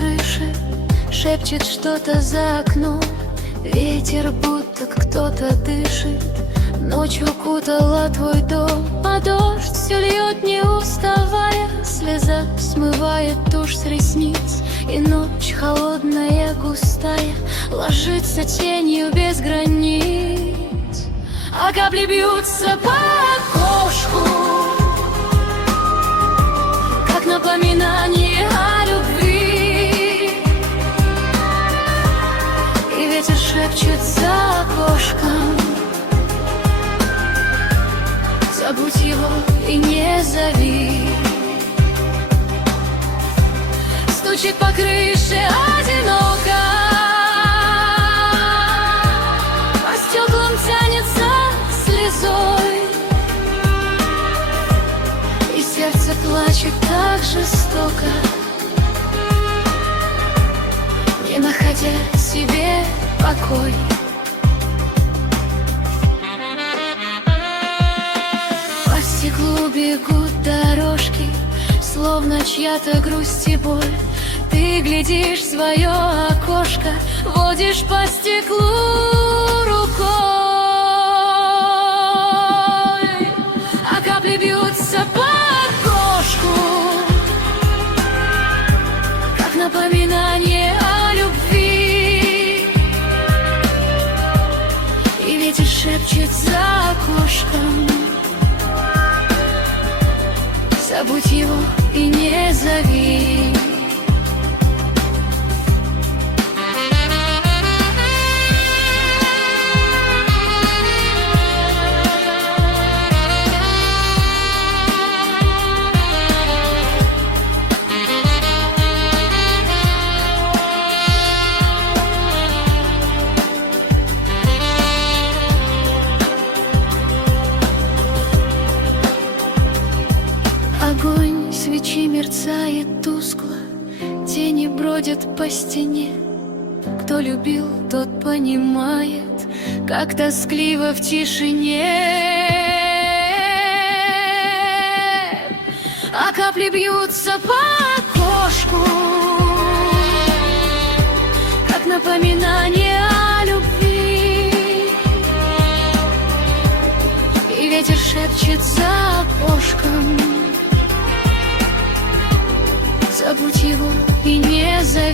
крыше, шепчет что-то за окном. Ветер будто кто-то дышит, ночь укутала твой дом. А дождь все льет, не уставая, слеза смывает тушь с ресниц. И ночь холодная, густая, ложится тенью без границ. А капли бьются по окошку, как напоминание о любви. И ветер шепчет за окошком: забудь его и не зови. Стучит по крыше одиноко, по стеклам тянется слезой, и сердце плачет так жестоко, не находя себе покой. По стеклу бегут дорожки, словно чья-то грусть и боль. Ты глядишь в свое окошко, водишь по стеклу рукой. А капли бьются по окошку, как напоминание о любви. И ветер шепчет за окошком: забудь его и не зови. Огонь свечи мерцает тускло, тени бродят по стене. Кто любил, тот понимает, как тоскливо в тишине. А капли бьются по окошку, как напоминание о любви. И ветер шепчет за окошком: забудь его и не зови.